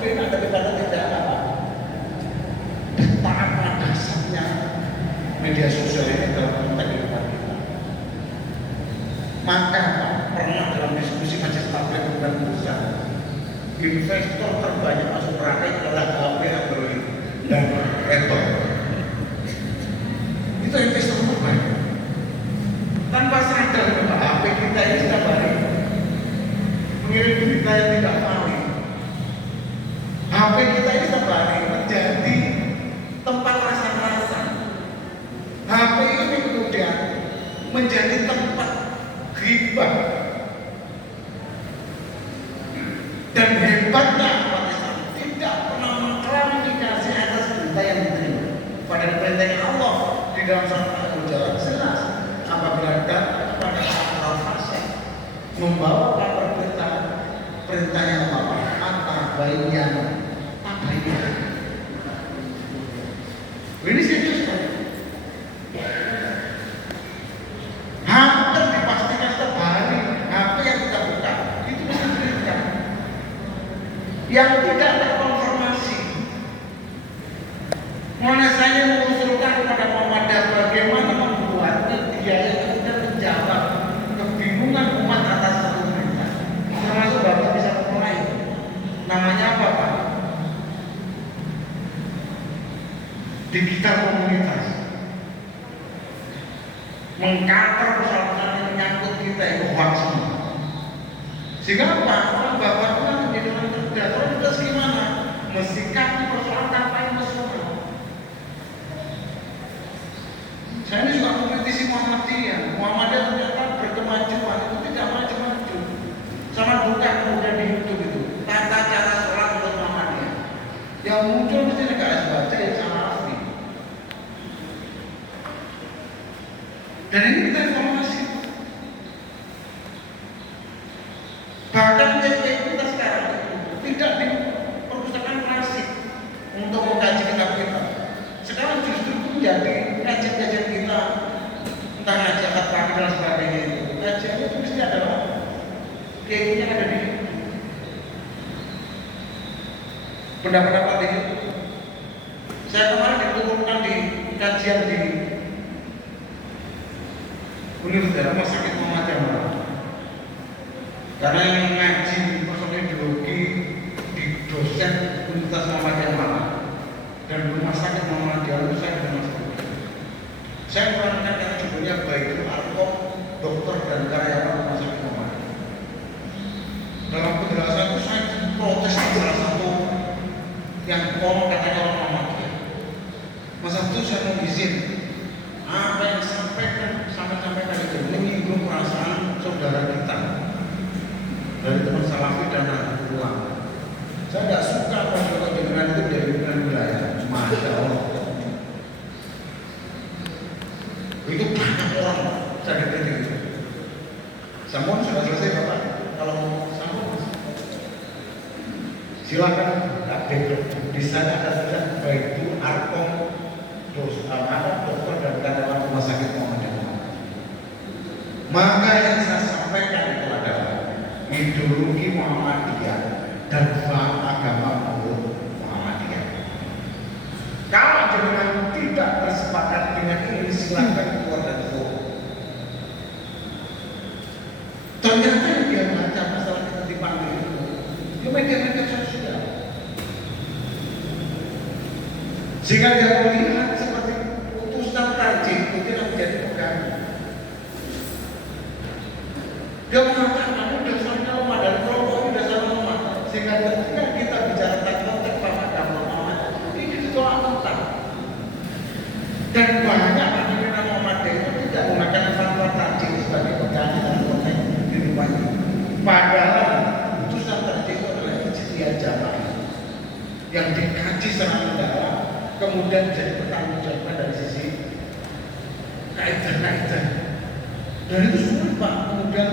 lebih enak daripada tidak apa. Betapa dasarnya media sosial ini dalam konteks kehidupan kita. Maka pernah dalam diskusi majelis tabligh bukan besar, investor terbanyak masuk neraka adalah HP Android dan laptop. Itu investor terbanyak. Tanpa sadar bahwa HP kita ini setiap hari mengirim berita yang tidak valid. HP kita ini setiap hari menjadi tempat rasa-rasa. HP ini kemudian menjadi tempat ghibah. Dan hebatnya umat Islam tidak pernah mengklarifikasi atas berita yang diterima. Pada perintah Allah di dalam surat Al-Hujurat jelas apabila datang kepada orang fasik membawa kabar berita perintahnya Allah atabayan. Ini serius kan? Hampir dipastikan setiap hari HP yang kita buka itu mesti berita yang tidak terkonfirmasi. Mana saya mengusulkan kepada Muhammadiyah bagaimana membuat dia itu menjawab kebingungan umat atas satu berita. Termasuk Bapak bisa mulai. Namanya apa Pak? Digital komunitas. Mengcounter persoalan yang menyangkut kita itu hoax semua. Sehingga apa? Orang Bapak itu menjadi orang cerdas. Orang cerdas gimana? Mensikapi persoalan tanpa emosional. Saya ini juga mengkritisi Muhammadiyah. Muhammadiyah ternyata berkemajuan itu tidak maju-maju. Sama buka kemudian di YouTube itu tata cara sholat menurut Muhammadiyah. Yang muncul mesti negara baca yang sama asli. Dan ini kita informasi. Bahkan kita sekarang tidak di perpustakaan klasik untuk mengkaji kitab kita. Sekarang justru itu menjadi kajian-kajian kita, entah ngaji akad pakir dan sebagainya itu. Kajian itu mesti adalah kayaknya ada di pendapat ini. Saya kemarin diturunkan di kajian di Universitas Rumah Sakit Muhammadiyah Malang. Karena yang ngaji personal ideologi di dosen Universitas Muhammadiyah Malang dan Rumah Sakit Muhammadiyah itu saya dengan Mas Budi. Saya menerangkan yang judulnya Baitul Arqam, dokter dan karyawan Rumah Sakit Muhammadiyah. Dalam penjelasan itu saya protes salah satu yang konon katanya orang Muhammadiyah. Mas Abdul saya mau izin apa yang disampaikan sampai itu menyinggung perasaan saudara kita dari teman Salafi dan Nahdlatul. Saya tidak suka kalau jenengan itu dari pimpinan wilayah. Masya Allah. Itu banyak orang saya kritik itu. Sambung sudah selesai Bapak. Kalau mau sambung silakan. Di sana ada tulisan Baitul Arqam dokter dan karyawan Rumah Sakit Muhammadiyah. Maka yang saya sampaikan itu adalah ideologi Muhammadiyah dan faham agama Muhammadiyah. Kalau jenengan tidak bersepakat dengan ini, silakan keluar dari forum. Ternyata yang dia baca masalah kita dipanggil itu media-media sosial. Sehingga dia melihat seperti putusan tarjih itu tidak menjadi pegangan. Dia mengatakan kamu dasarnya lemah dan kelompok ini dasar lemah. Sehingga ketika kita bicara tentang konteks agama Muhammad, ini ditolak mentah. Dan banyak pimpinan Muhammadiyah itu tidak menggunakan fatwa tarjih sebagai pegangan dalam konteks kehidupannya. Padahal putusan tarjih itu adalah ijtihad jamaah yang dikaji secara mendalam, kemudian jadi pertanggungjawaban dari sisi kaidah-kaidah. Dan itu sulit Pak. Kemudian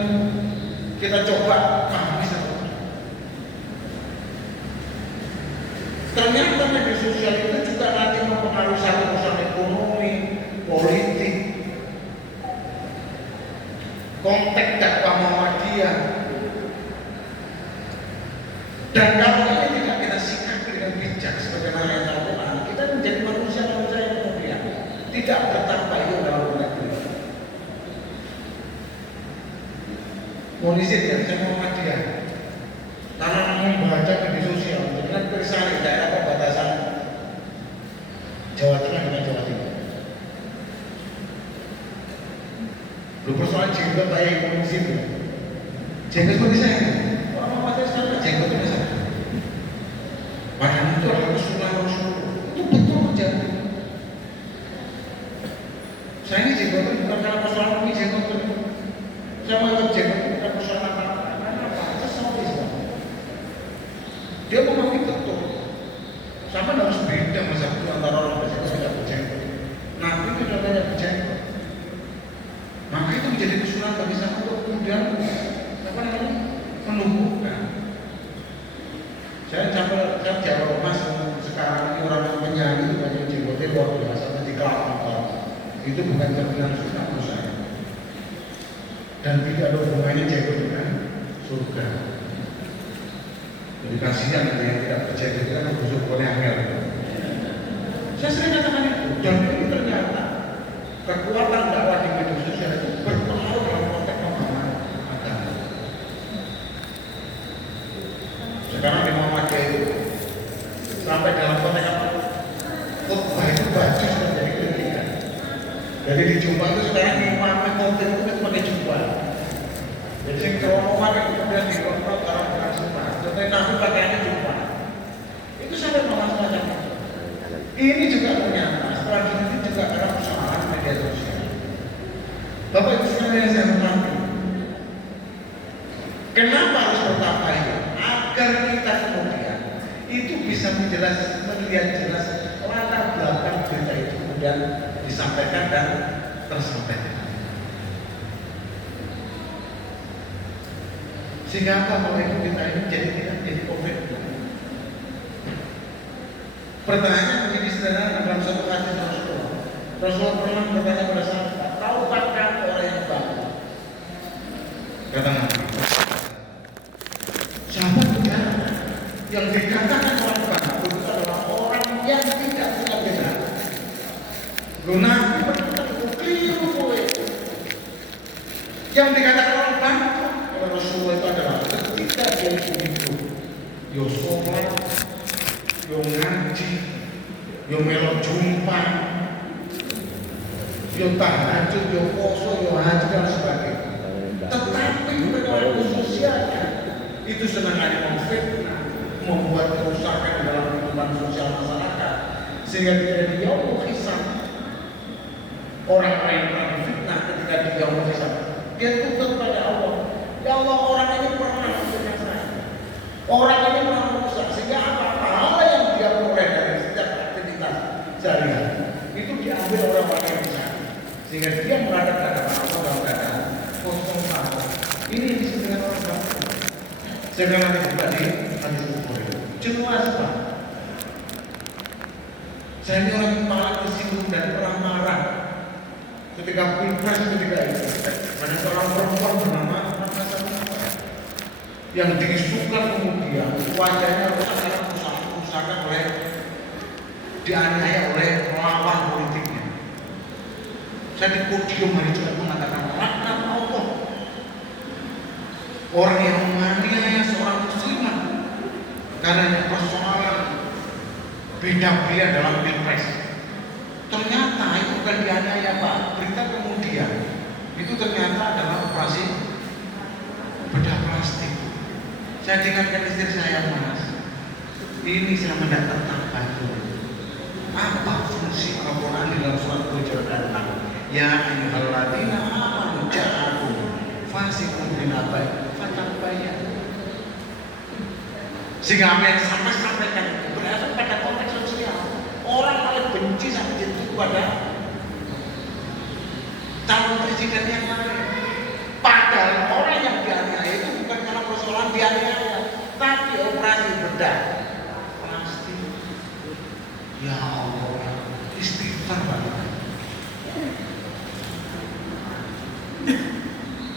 kita coba pahami satu. Ternyata media sosial itu juga nanti mempengaruhi satu urusan ekonomi, politik, konteks dakwah Muhammadiyah. Dan kalau ini tidak kita sikapi tidak bertambah itu dalam negeri. Mohon izin ya, saya Muhammadiyah. Karena membaca media sosial dengan keresahan di daerah perbatasan Jawa Tengah dengan Jawa Timur. Lu persoalan jenggot saya yang mohon izin ya. Jenggot seperti saya. Orang Muhammadiyah sekarang jenggot itu biasa. Padahal itu adalah Rasulullah. Itu betul terjadi. Saya ini jenggot itu bukan karena persoalan ini jenggot itu. Saya menganggap jenggot itu bukan persoalan apa-apa. Karena apa? Sesuatu Islam. Dia memahami betul. Sama harus beda masa itu antara orang berjenggot dan tidak berjenggot. Nabi itu sudah banyak berjenggot. Maka itu menjadi kesulitan bagi saya untuk kemudian apa namanya menumbuhkan. Saya jawab Mas sekarang ini orang yang penyanyi itu banyak jenggotnya luar biasa nanti kelapa. Itu bukan cerminan sunnah menurut saya. Dan tidak ada hubungannya jenggot dengan surga. Jadi kasihan yang tidak berjenggot itu kan busuk oleh angel. Saya sering katakan itu. Dan ini ternyata kekuatan dakwah di media sosial itu berpengaruh dalam konteks pemahaman agama. Sekarang di Muhammadiyah itu sampai dalam konteks apa? Khutbah itu baju sudah jadi kritikan. Jadi di Jumpa itu sekarang imamnya khotib itu pakai jubah. Jadi yang terowongan itu kemudian dikontrol karena bukan sunnah. Tetapi Nabi pakaiannya jubah. Itu sampai macam-macam. Ini juga ternyata setelah ini juga karena persoalan media sosial. Bapak Ibu sekalian yang saya hormati, kenapa harus bertambah ini? Agar kita kemudian itu bisa melihat jelas latar belakang berita itu kemudian disampaikan dan tersampaikan. Sehingga apa kalau itu kita ini jadi COVID. Pertanyaannya menjadi sederhana dalam satu hadis Rasulullah. Rasulullah pernah bertanya pada sahabat, tahukah orang yang baik? Kata Nabi. Sahabat bicara, yang dikatakan orang baik itu adalah orang yang tidak punya benar. Nabi berkata, keliru boleh. Yang dikatakan orang baik oleh Rasulullah itu adalah ketika dia hidup, yo sholat, yo ngaji, yo melok jumpa, yo tahajud, yo poso, yo haji dan sebagainya. Tetapi perilaku sosialnya itu senangannya memfitnah, membuat kerusakan dalam kehidupan sosial masyarakat, sehingga tidak di yaumul hisab. Orang-orang yang pernah difitnah ketika di yaumul hisab, dia tuntut pada Allah. Ya Allah, orang ini pernah memfitnah saya. Orang ini pernah merusak, sehingga apa? Pahala yang dia peroleh dari setiap aktivitas sehari-hari itu diambil oleh orang yang bisa, sehingga dia menghadap ke hadapan Allah dalam keadaan kosong saja. Ini yang disebut dengan orang baik. Saya nanti buka di hadis Bukhari. Jelas Pak. Saya ini orang yang paling tersinggung dan pernah marah ketika pilpres ketika itu. Ada seorang perempuan bernama yang diisukan kemudian wajahnya rusak karena kerusakan oleh dianiaya oleh lawan politiknya. Saya di podium hari juga mengatakan laknat Allah. Orang yang menganiaya seorang muslimah karena persoalan beda pilihan dalam pilpres. Ternyata itu bukan dianiaya Pak. Berita kemudian itu ternyata adalah operasi bedah plastik. Saya dengarkan istri saya, Mas. Ini saya mendapat batu. Apa fungsi Al-Quran di dalam surat Hujurat? Ya ayyuhalladzina amanu ja'akum fasiqun binabai fatabayyan. Sehingga apa yang sampaikan itu berasal pada konteks sosial. Orang paling benci sampai itu pada calon presiden yang lain. Padahal orang yang dianiaya itu bukan karena persoalan dianiaya, tapi operasi bedah plastik. Ya Allah, istighfar banget.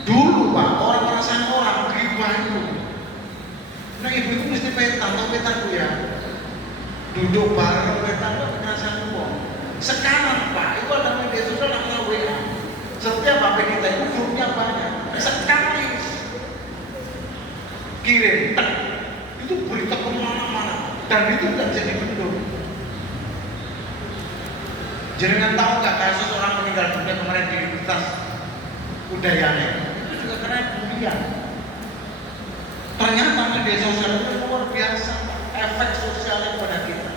Dulu Pak, orang perasaan orang ghibah itu. Nah ibu itu mesti petan, tahu petan Bu ya? Duduk bareng petan, perasaan uang. Sekarang Pak, itu ada media sosial namanya WA. Setiap HP kita itu grupnya banyak. Sekali kirim, itu berita kemana-mana. Dan itu tidak bisa dibendung. Jangan tahu nggak kasus orang meninggal dunia kemarin di Universitas Udayana itu juga karena bulian. Ternyata media sosial itu luar biasa efek sosialnya pada kita.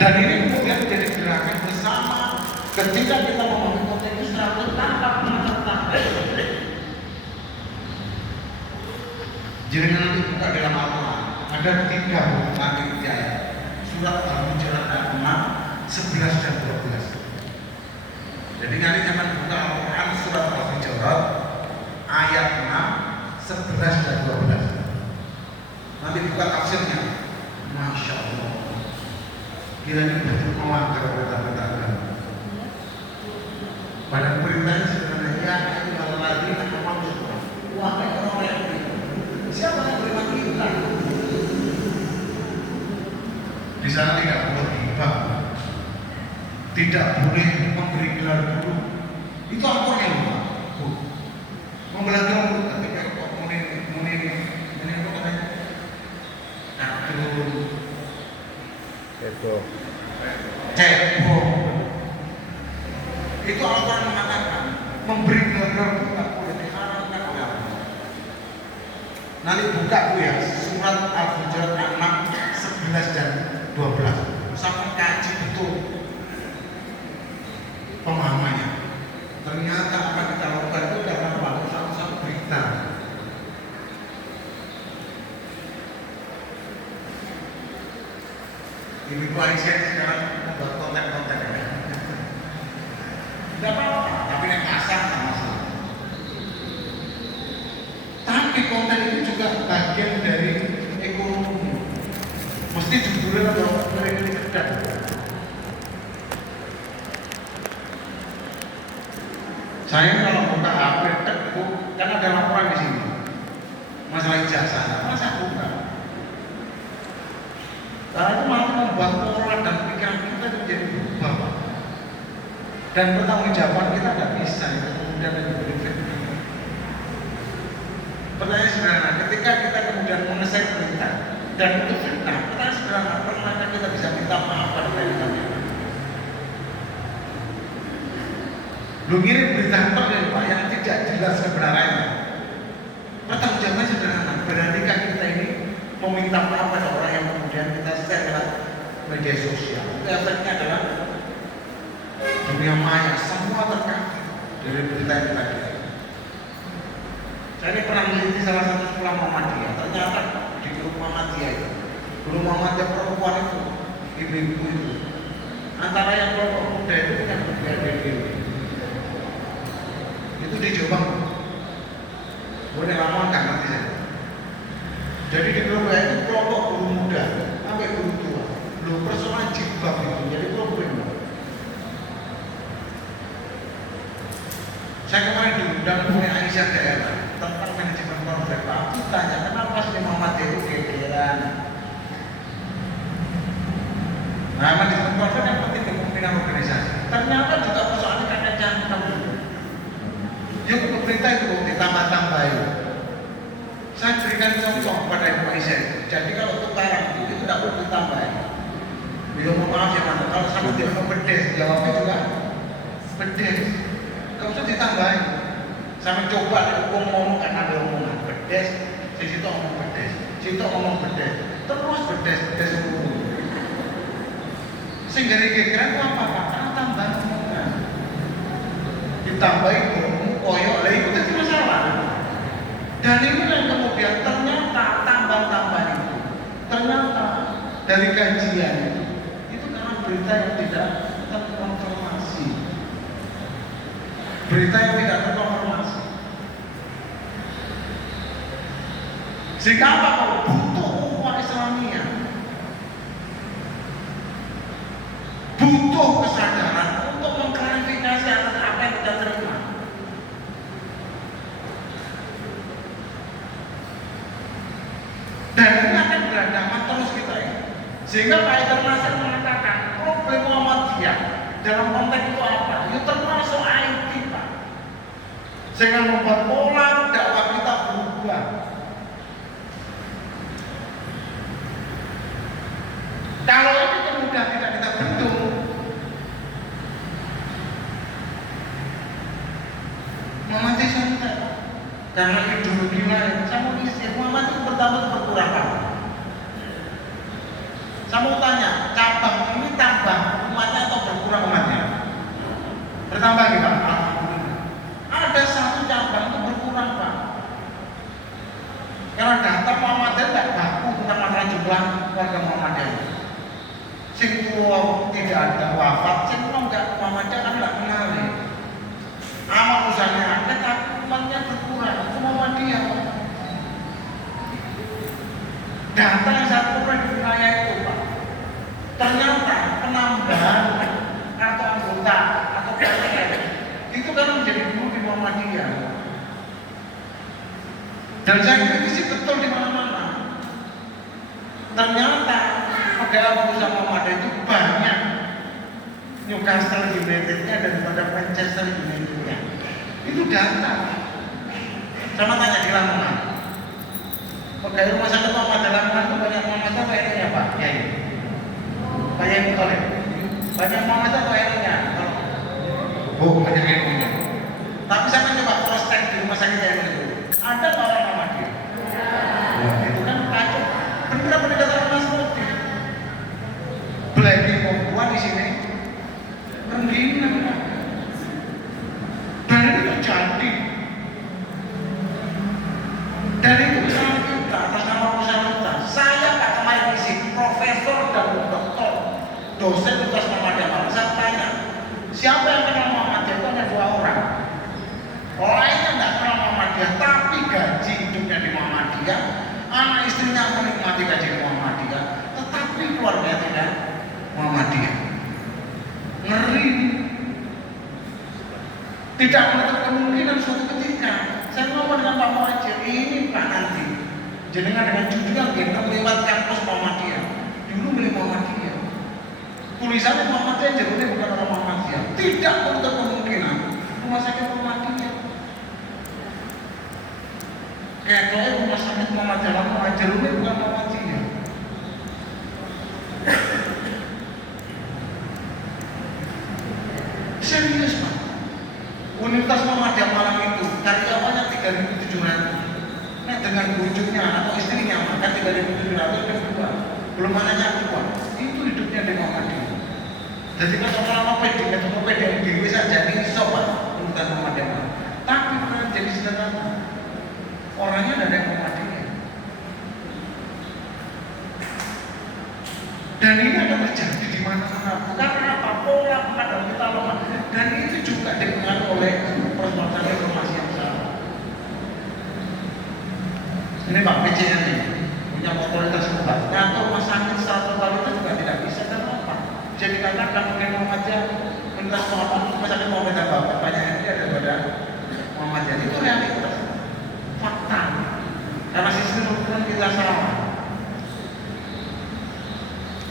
Dan ini kemudian menjadi gerakan bersama ketika kita membangun konten itu selalu tanpa pengetatan. Jadi nanti buka dalam Al-Quran ada 3 ayat surat Al-Hujurat 6, 11 dan 12. Jadi nanti jangan buka Al-Quran surat Al-Hujurat ayat 6, 11 dan 12. Nanti buka tafsirnya. Masya Allah. Kira ini betul melanggar perintah-perintah. Pada perintahnya sebenarnya ya itu kalau lagi nak masuk. Wah, orang yang siapa yang beriman kita? Di sana tidak boleh hibah, tidak boleh memberi gelar guru. Itu apa yang membelah guru? Tapi kalau kok muni apa namanya? Cebong. Itu Al-Quran mengatakan memberi gelar guru tak boleh diharamkan oleh Allah. Nanti buka Bu ya surat Al-Hujurat 6, 11 dan 12. Sama kaji betul pemahamannya. Ternyata apa kita lakukan itu karena membangun satu berita. Ibu Aisyah sekarang membuat konten-konten ya. Tidak apa-apa, tapi yang kasar sama masalah. Tapi konten itu juga bagian dari ekonomi. Mesti judulnya atau mereka cerdas. Saya kalau buka HP kan ada laporan di sini masalah ijazah, masa buka? Karena itu malah membuat pola dan pikiran kita menjadi berubah. Dan pertanggungjawaban kita tidak bisa itu kemudian menjadi fitnah. Pertanyaan sederhana, ketika kita kemudian mengesai perintah dan itu fitnah, pertanyaan sederhana, pernahkah kita bisa minta maaf pada perintahnya? Lu ngirim berita dari Pak yang tidak jelas kebenarannya. Pertanggungjawabannya sederhana, beranikah kita ini meminta maaf pada orang yang kemudian kita share lewat media sosial? Itu efeknya adalah dunia maya, semua terkait dari berita yang kita kirim. Saya ini pernah meneliti salah satu sekolah Muhammadiyah. Ternyata di grup Muhammadiyah itu, grup Muhammadiyah perempuan itu, ibu-ibu itu, antara yang kelompok muda itu punya BDD. Itu di Jombang. Boleh lama nggak ngerti saya. Jadi di grup itu kelompok guru muda sampai guru tua. Loh persoalan jilbab itu jadi problem. Saya kemarin diundang oleh Aisyah daerah tentang manajemen konflik. Aku tanya kenapa sih Muhammadiyah itu gegeran? Nah, manajemen konflik yang penting kepemimpinan organisasi. Ternyata juga persoalan kakek jantung. Yuk pemerintah itu ditambah-tambahin. Saya berikan contoh pada Ibu Aisyah. Jadi kalau tukaran itu tidak perlu ditambahin. Bila mau maaf ya mana? Kalau sama dia mau pedes, jawabnya juga pedes. Gak usah ditambahin. Saya mencoba ngomong karena ada omongan pedes. Di situ ngomong pedes, situ ngomong pedes, terus pedes. Sehingga gegeran itu apa? Karena tambahan omongan. Ditambahin koyok, lah itu jadi masalah. Dan ini yang kemudian ternyata tambah-tambah itu, ternyata dari kajian itu karena berita yang tidak terkonfirmasi, berita yang tidak terkonfirmasi. Sehingga apa? Kalau butuh umat Islamiyah, butuh kesadaran untuk mengklarifikasi atas apa yang kita terima. Sehingga Pak Haidar Nasir mengatakan problem Muhammadiyah dalam konteks itu apa? Ya termasuk IT, Pak. Sehingga membuat pola dakwah kita berubah. Kalau ini kemudian tidak kita bentuk, Muhammadiyah santai. Karena ideologi lain, saya mau isi Muhammad itu berkurang, Pak. Saya mau tanya, cabang ini tambah umatnya atau berkurang umatnya? Bertambah gitu, Pak. Alhamdulillah. Ada satu cabang itu berkurang, Pak. Karena data Muhammadiyah tidak baku tentang masalah jumlah warga Muhammadiyah. Sing tua tidak ada wafat, sing tua enggak Muhammadiyah kan tidak kenal nih. Amal usahanya ada, tapi umatnya berkurang. Itu Muhammadiyah. Data yang saya peroleh di wilayah itu, Pak. Ternyata penambahan kartu anggota atau PLN itu kan menjadi dulu di Muhammadiyah. Dan saya kritisi betul di mana-mana. Ternyata pegawai perusahaan Muhammadiyah itu banyak Newcastle United-nya daripada Manchester United-nya. Itu data. Sama tanya di Lamongan. Pegawai rumah sakit Muhammadiyah Lamongan itu banyak Muhammadiyah apa RI-nya, Pak? Ya, ya. Banyak oleh. Banyak Muhammadiyah atau RI-nya? Oh, banyak RI-nya. Tapi saya coba cross check di rumah sakit RI itu. Ada nggak orang Muhammadiyah? Wah, itu kan kacau. Bener-bener kata Mas Mudi. Belagi perempuan di sini rengginang. Dan itu terjadi. Dan itu misalnya kita atas nama perusahaan kita. Saya Pak kemarin isi profesor dan doktor dosen tugas Muhammadiyah. Saya tanya, siapa yang kenal Muhammadiyah? Itu hanya 2 orang. Lainnya tidak kenal Muhammadiyah, tapi gaji hidupnya di Muhammadiyah, anak istrinya menikmati gaji di Muhammadiyah, tetapi keluarga tidak Muhammadiyah. Ngeri. Tidak menutup kemungkinan suatu ketika saya ngomong dengan Pak Muhajir, ini Pak nanti jenengan dengan jujur yang gendong lewat kampus Muhammadiyah. Dulu milik Muhammadiyah. Tulisannya Muhammadiyah, jadinya bukan orang Muhammadiyah. Tidak menutup kemungkinan rumah sakit Muhammadiyah. Kayak rumah sakit Muhammadiyah Muhajir ini bukan Muhammadiyah. Serius, Pak. Universitas Muhammadiyah Malang itu karyawannya 3.700. Nah, dengan bujuknya atau istrinya maka 3.700 dan 2. Belum anaknya keluar. Itu hidupnya di Muhammadiyah. Jadi kan sama-sama PDMDW saja ini sobat Universitas Muhammadiyah Malang. Tapi pernah jadi sederhana. Orangnya ada yang Muhammadiyah. Dan ini akan terjadi di mana-mana. Karena apa? Pola pengadaan kita lemah. Dan itu juga dipengaruhi oleh persoalan informasi yang salah. Ini Pak PCN ini punya otoritas kuat. Ngatur rumah sakit secara totalitas juga tidak bisa. Kenapa? Jadi katakan mungkin Muhammadiyah lintas rumah sakit Muhammadiyah Bapak banyak yang dia daripada Muhammadiyah. Itu realitas, fakta. Karena sistem hukum kita salah.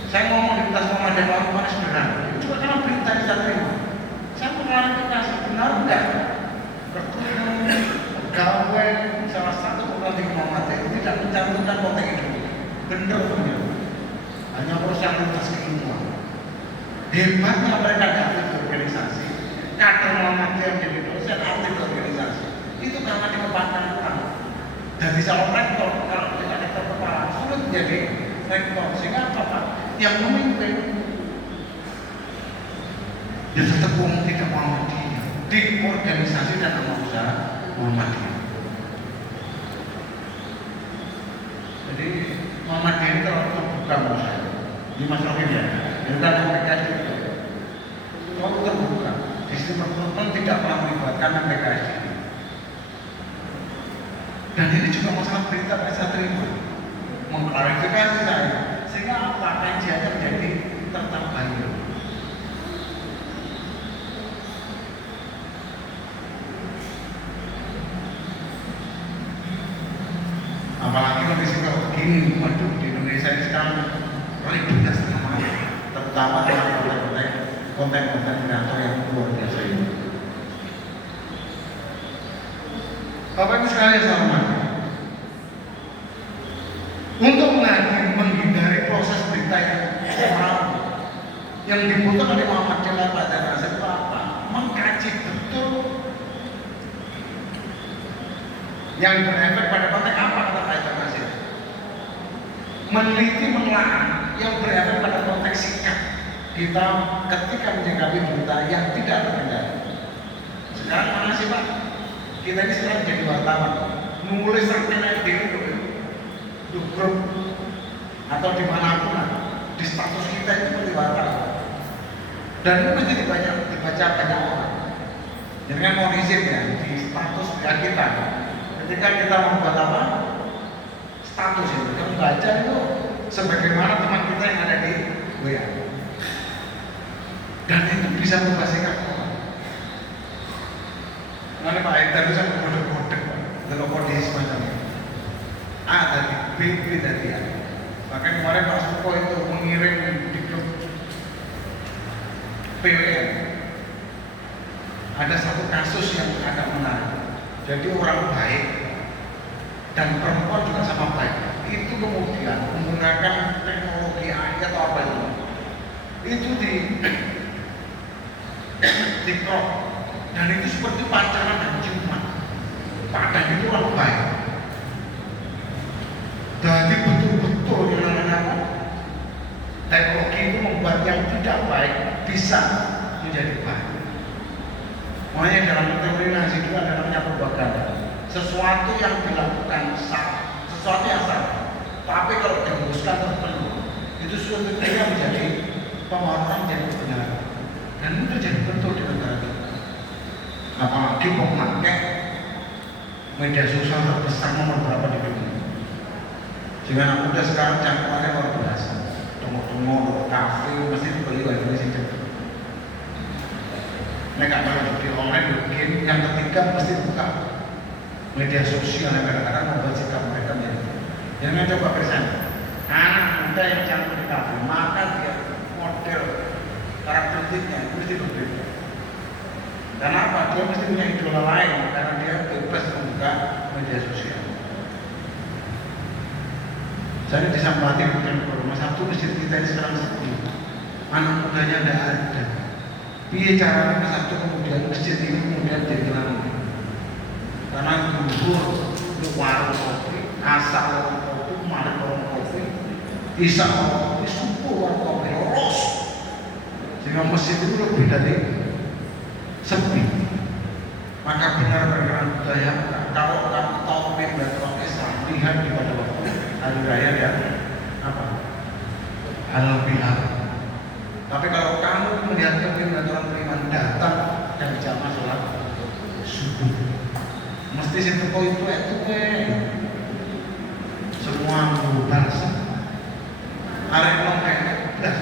Saya ngomong di lintas Muhammadiyah Bapak sederhana. Itu juga karena berita yang saya terima. Saya mengklarifikasi benar enggak berkenan pegawai salah satu pegawai Muhammadiyah itu tidak mencantumkan konteks itu. Benar punya. Hanya perusahaan lintas keilmuan. Hebatnya mereka aktif di organisasi. Kader Muhammadiyah menjadi dosen aktif di organisasi. Itu karena dikembangkan utang. Dari calon rektor, kalau kita rektor kepala sulit menjadi rektor. Sehingga apa Pak? Yang memimpin ya tetap tidak Muhammadiyah di organisasi dan amal usaha Muhammadiyah. Jadi Muhammadiyah ini kalau terbuka menurut saya di masyarakat ya, kita PKS itu kalau terbuka, sistem rekrutmen tidak pernah melibatkan PKS ini. Dan ini juga masalah berita yang saya terima mengklarifikasi saya sehingga apa kajiannya menjadi tertambahin. Apalagi kondisi kalau begini, waduh di Indonesia ini sekarang ributnya setengah mati, terutama dengan konten-konten kreator yang luar biasa ini. Bapak Ibu sekalian sama, untuk menghindari proses berita yang dibutuhkan oleh Muhammad Jalal pada Nasir itu apa? Mengkaji betul yang berefek pada konteks apa kata Pak Nasir. Meneliti menelaah yang berefek pada konteks sikap kita ketika menyikapi berita yang tidak terkendali. Sekarang mana sih Pak? Kita ini sekarang jadi wartawan, nulis sampai naik di grup atau dimanapun di status kita itu seperti wartawan, dan itu mesti dibaca banyak orang. Jadi kan mau izin ya di status kita, ketika kita membuat apa status itu, kita membaca itu sebagaimana teman kita yang ada di WA, dan itu bisa berubah sikap orang. Karena Pak Haidar itu sampai kode-kode dalam kondisi semacam ini. A tadi, B tadi ya. Bahkan kemarin Pak Suko itu mengirim di grup PWN. Ada satu kasus yang agak menarik. Jadi orang baik dan perempuan juga sama baik. Itu kemudian menggunakan teknologi AI atau apa itu di crop, dan itu seperti pacaran dan ciuman. Padahal itu orang baik. Jadi betul-betul yang namanya teknologi itu membuat yang tidak baik bisa menjadi baik. Makanya dalam teori Nazi itu ada namanya propaganda. Sesuatu yang dilakukan salah, sesuatu yang salah, tapi kalau dihembuskan terpenuh, itu sebetulnya menjadi pemahaman menjadi kebenaran. Dan itu jadi betul di negara kita. Apalagi memakai media sosial terbesar nomor berapa di dunia. Sehingga anak muda sekarang jangkauannya luar biasa. Tunggu-tunggu, kafe, mesti dibeli wifi situ. Mereka kalau di online bikin yang ketiga mesti buka media sosial yang kadang-kadang membuat sikap mereka menjadi. Jangan coba present. Anak muda yang cantik di kafe, maka dia model karakteristiknya mesti berbeda. Dan apa? Dia mesti punya idola lain karena dia bebas membuka media sosial. Saya disambati bukan rumah satu masjid kita ini sekarang sepi, anak mudanya tidak ada. Piye cara satu kemudian masjid ini kemudian jadi ramai? Karena dulu warung kopi, asal warung kopi, malam warung kopi, isya warung kopi, subuh warung kopi, loros. Sehingga masjid itu lebih dari sepi. Maka benar-benar budaya kalau kamu tahu dan Islam, lihat di pada waktu hari raya ya apa? Halal bihalal. Tapi kalau kamu melihat kepimpinan orang beriman datang dan jamaah sholat subuh, mesti situ itu semua berubah. Arek kayak belas.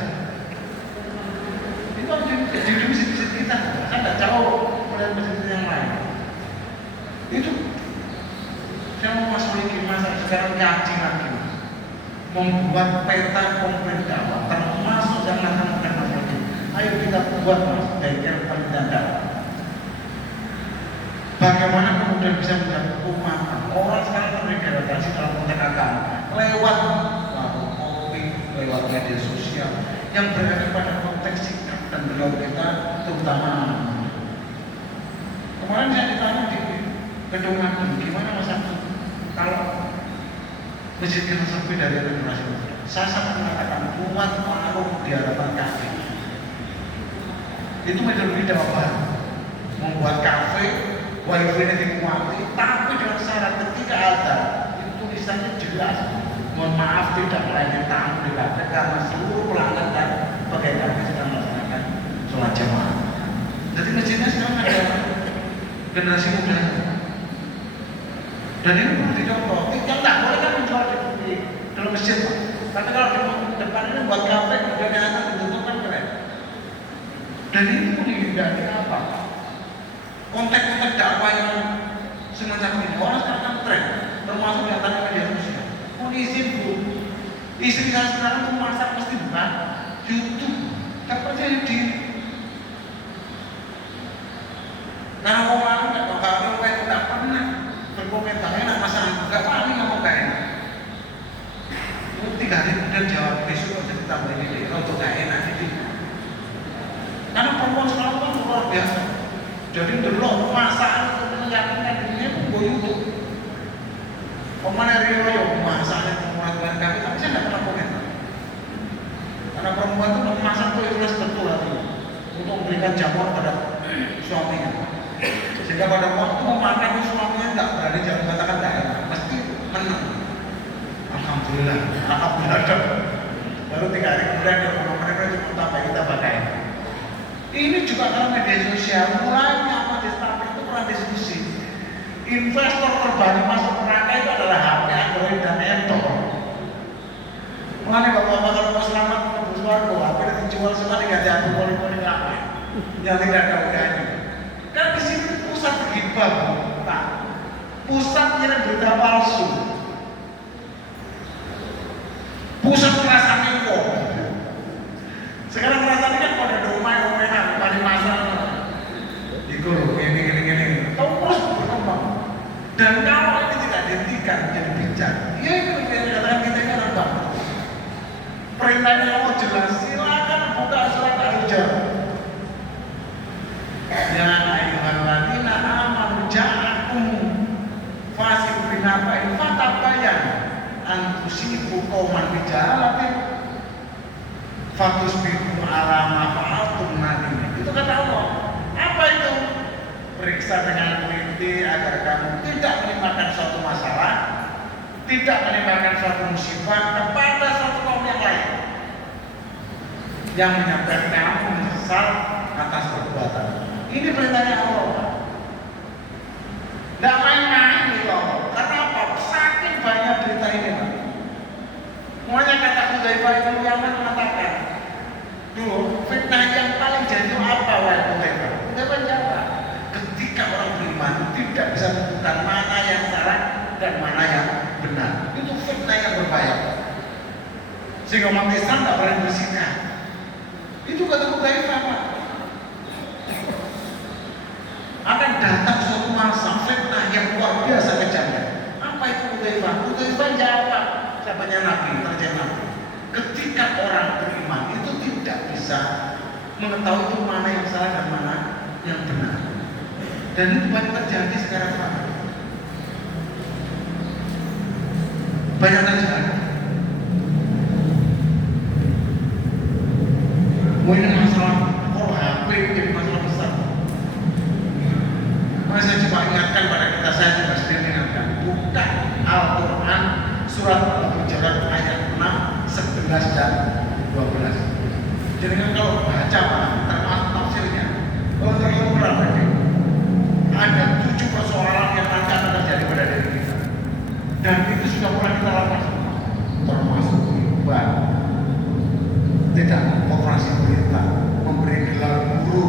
Itu di masjid kita, kan tidak jauh dari masjid yang lain. Itu saya mau masa sekarang kaji lagi, membuat peta pemerintah termasuk yang akan ayo kita buat mas, bengkel penelitian data. Bagaimana kemudian bisa menjadi umat orang sekarang terdegradasi dalam konteks agama lewat warung kopi, lewat media sosial yang berada pada konteks sikap dan perilaku kita, terutama kemarin saya ditanya di gedung Agung, gimana mas Agung kalau masjid kita sepi dari generasi muda? Saya sangat mengatakan umat pengaruh di hadapan kami. Itu metode jawaban membuat kafe, wifi ini dikuati, tapi dengan syarat ketika ada itu tulisannya jelas. Mohon maaf tidak melayani tamu di kafe karena seluruh pelanggan dan pegawai kafe sedang melaksanakan sholat jamaah. Jadi masjidnya sekarang ada generasi muda. Dan ini perlu dicontoh. Yang tak boleh kan menjual di dalam masjid, Pak. Tapi kalau di depan ini buat kafe, kemudian yang akan ditutup kan keren. Dan ini pun dihindari apa? Konteks-konteks dakwah yang semacam ini. Orang sekarang kan tren, termasuk yang tadi media sosial. Mau izin bu, Istri saya sekarang tuh masak mesti bukan YouTube, tak percaya diri. Karena orang nggak bakal nggak pernah berkomentar enak masalah nggak paham ngomong gak enak. 3 hari kemudian jawab besok harus ditambah ini kalau nggak enak ini. Karena perempuan sekarang kan luar biasa. Jadi dulu masakan untuk meyakinkan dirinya pun gue YouTube. Kemana Rio masaknya perempuan kami, tapi saya nggak pernah komentar. Karena perempuan itu memasak itu ikhlas betul hati untuk memberikan jamuan pada suaminya. Sehingga pada waktu memakan itu suaminya nggak berani jangan mengatakan tidak enak, mesti menang. Alhamdulillah, alhamdulillah. Baru 3 hari kemudian dia ngomong mereka cuma tambah kain. Ini juga karena media sosial mulanya majelis taklim itu pernah diskusi. Investor terbanyak masuk neraka itu adalah HP, Android dan Apple. Mengenai bapak-bapak kalau mau selamat menembus warga, HP itu dijual semua diganti aku poli-poli apa yang tidak ada uganya. Kan di sini pusat hibah, Pak. Pusat nyiram berita palsu. Pusat perasaan kok. Sekarang perasaan kan pada domai-domainan, pada masalah. Iku gini. Terus berkembang. Dan kalau ini tidak dihentikan menjadi bijak, ya itu yang dikatakan kita ini anak bangsa. Perintahnya Allah jelas, silakan buka surat Al-Hijr. Ya ayyuhal ladzina amanu ja'akum fasiqun binaba'in fatabayyan an tusibu qauman bijahalatin fatusbihu ala ma fa'altum nadim. Itu kata Allah. Apa itu? Periksa dengan teliti agar kamu tidak menimbulkan suatu masalah, tidak menimbulkan suatu musibah kepada suatu kaum yang lain yang menyebabkan kamu menyesal atas perbuatan. Ini perintahnya Allah. Tidak main-main itu Allah. Karena apa? Saking banyak berita ini, Pak. Makanya kata Hudzaifah itu yang mengatakan, dulu fitnah yang paling jatuh apa wahai Hudzaifah? Hudzaifah jawab, ketika orang beriman tidak bisa menentukan mana yang salah dan mana yang benar. Itu fitnah yang berbahaya. Sehingga umat Islam tidak boleh bersikap. Itu kata Hudzaifah, Pak. Akan datang suatu masa fitnah yang luar biasa kejamnya. Apa itu Hudzaifah? Hudzaifah jawab, sahabatnya Nabi, terjemah Nabi. Ketika orang beriman itu tidak bisa mengetahui itu mana yang salah dan mana yang benar. Dan itu banyak terjadi sekarang, Pak. Banyak terjadi. Ini masalah HP jadi masalah besar. Maka saya coba ingatkan pada kita, saya juga sendiri ingatkan, buka Al-Quran surat Al-Hujurat ayat 6, 11 dan 12. Jadi kan kalau baca Pak, termasuk tafsirnya, kalau terlalu berat ada 7 persoalan yang nanti akan terjadi pada diri kita. Dan itu sudah pernah kita lakukan semua, termasuk riba, tidak operasi berita, memberi gelar guru,